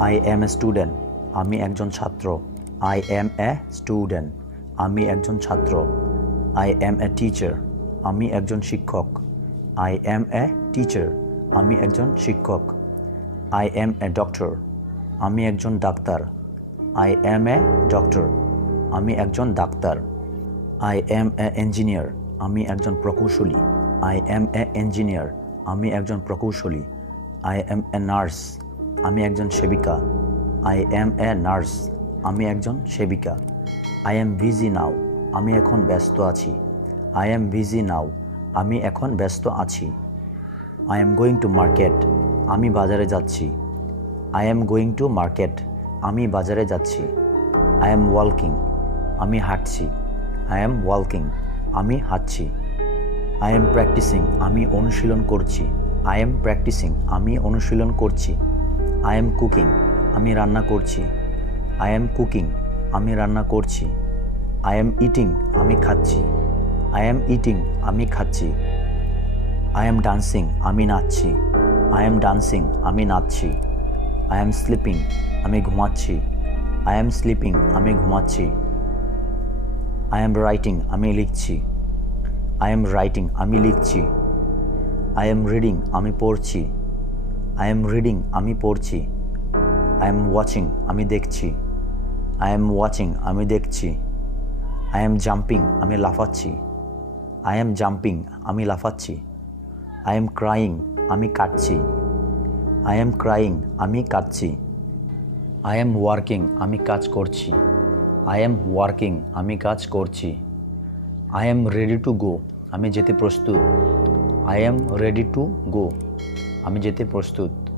I am a student. আমি একজন ছাত্র। I am a student. আমি একজন ছাত্র। I am a teacher. আমি একজন শিক্ষক। I am a teacher. আমি একজন শিক্ষক। I am a doctor. আমি একজন doctor. I am a doctor. আমি একজন doctor. I am a engineer. আমি একজন প্রকৌশলী। I am a engineer. আমি একজন প্রকৌশলী। I am a nurse. আমি একজন সেবিকা। I am a nurse. আমি একজন সেবিকা। I am busy now. আমি এখন ব্যস্ত আছি। I am busy now. আমি এখন ব্যস্ত আছি। I am going to market. আমি বাজারে যাচ্ছি। I am going to market. আমি বাজারে যাচ্ছি। I am walking. আমি হাঁটছি। I am walking. আমি হাঁটছি। I am practicing. আমি অনুশীলন করছি। I am practicing. আমি অনুশীলন করছি। I am cooking. আমি রান্না করছি। I am cooking. আমি রান্না করছি। I am eating. আমি খাচ্ছি। I am eating. আমি খাচ্ছি। I am dancing. আমি নাচছি। I am dancing. আমি নাচছি। I am sleeping. আমি ঘুমাচ্ছি। I am sleeping. আমি ঘুমাচ্ছি। I am writing. আমি লিখছি। I am writing. আমি লিখছি। I am reading. আমি পড়ছি। I am reading. আমি পড়ছি। I am watching. আমি দেখছি। I am watching. আমি দেখছি। I am jumping. আমি লাফাচ্ছি। I am jumping. আমি লাফাচ্ছি। I am crying. আমি কাঁদছি। I am crying. আমি কাঁদছি। I am working. আমি কাজ করছি। I am working. আমি কাজ করছি। I am ready to go. আমি যেতে প্রস্তুত। I am ready to go. আমি যেতে প্রস্তুত।